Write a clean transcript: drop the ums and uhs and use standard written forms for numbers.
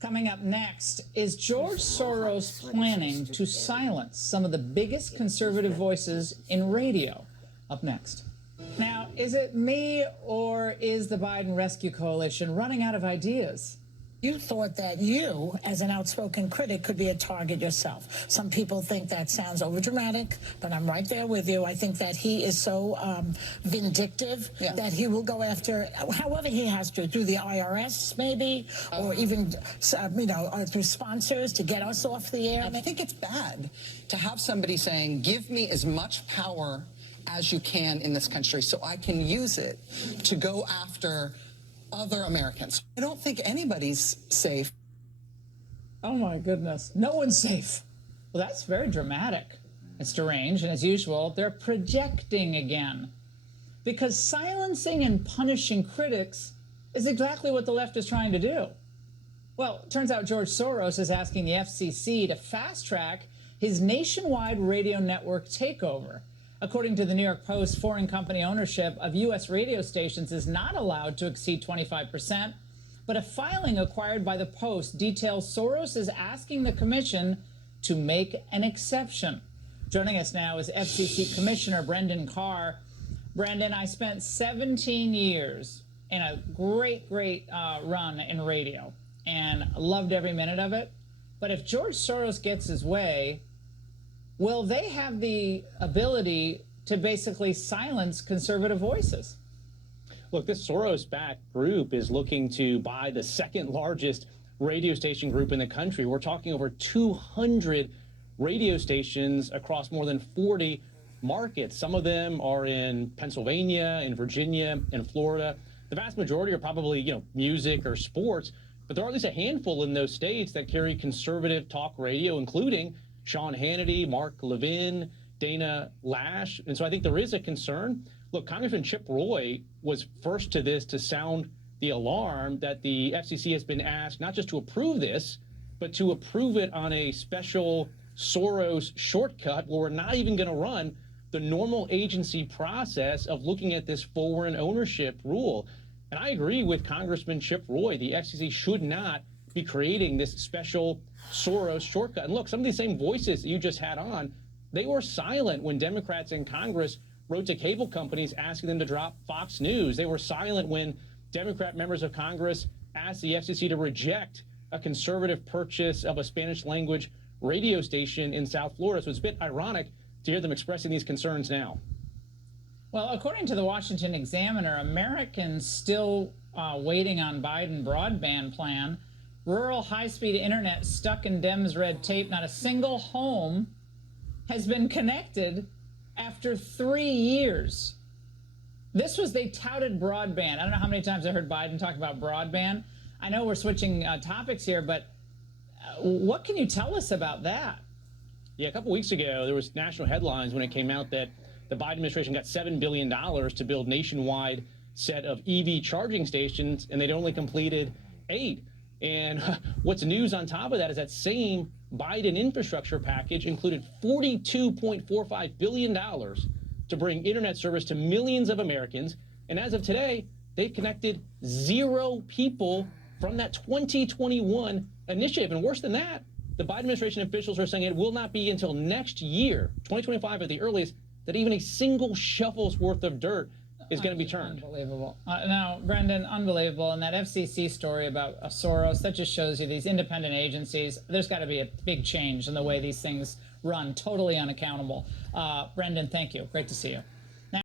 Coming up next, is George Soros planning to silence some of the biggest conservative voices in radio? Up next. Now, is it me or is the Biden Rescue Coalition running out of ideas? You thought that you, as an outspoken critic, could be a target yourself. Some people think that sounds overdramatic, but I'm right there with you. I think that he is so vindictive that he will go after, however he has to, through the IRS maybe, or even, through sponsors to get us off the air. I think it's bad to have somebody saying, give me as much power as you can in this country so I can use it to go after other Americans. I don't think anybody's safe. Oh my goodness, no one's safe. Well, that's very dramatic. It's deranged, and as usual, they're projecting again. Because silencing and punishing critics is exactly what the left is trying to do. Well, it turns out George Soros is asking the FCC to fast-track his nationwide radio network takeover. According to the New York Post, foreign company ownership of U.S. radio stations is not allowed to exceed 25%, but a filing acquired by the Post details Soros is asking the commission to make an exception. Joining us now is FCC Commissioner Brendan Carr. Brendan, I spent 17 years in a great run in radio and loved every minute of it. But if George Soros gets his way, will they have the ability to basically silence conservative voices? Look, this Soros-backed group is looking to buy the second largest radio station group in the country. We're talking over 200 radio stations across more than 40 markets. Some of them are in Pennsylvania, in Virginia, and Florida. The vast majority are probably, music or sports, but there are at least a handful in those states that carry conservative talk radio, including Sean Hannity, Mark Levin, Dana Lash. And so I think there is a concern. Look, Congressman Chip Roy was first to this to sound the alarm that the FCC has been asked not just to approve this, but to approve it on a special Soros shortcut where we're not even going to run the normal agency process of looking at this foreign ownership rule. And I agree with Congressman Chip Roy. The FCC should not be creating this special Soros shortcut. And look, some of these same voices that you just had on, they were silent when Democrats in Congress wrote to cable companies asking them to drop Fox News. They were silent when Democrat members of Congress asked the FCC to reject a conservative purchase of a Spanish language radio station in South Florida. So it's a bit ironic to hear them expressing these concerns now. Well, according to the Washington Examiner, Americans still waiting on Biden broadband plan. Rural high-speed internet stuck in Dems red tape. Not a single home has been connected after 3 years. This was, they touted broadband. I don't know how many times I heard Biden talk about broadband. I know we're switching topics here, but what can you tell us about that? Yeah, a couple weeks ago, there was national headlines when it came out that the Biden administration got $7 billion to build nationwide set of EV charging stations, and they'd only completed 8. And what's news on top of that is that same Biden infrastructure package included $42.45 billion to bring internet service to millions of Americans. And as of today, they've connected 0 people from that 2021 initiative. And worse than that, the Biden administration officials are saying it will not be until next year, 2025 at the earliest, that even a single shovel's worth of dirt is going to be turned. Unbelievable. Now, Brendan, unbelievable. And that FCC story about Soros, that just shows you these independent agencies, there's got to be a big change in the way these things run, totally unaccountable. Brendan, thank you. Great to see you.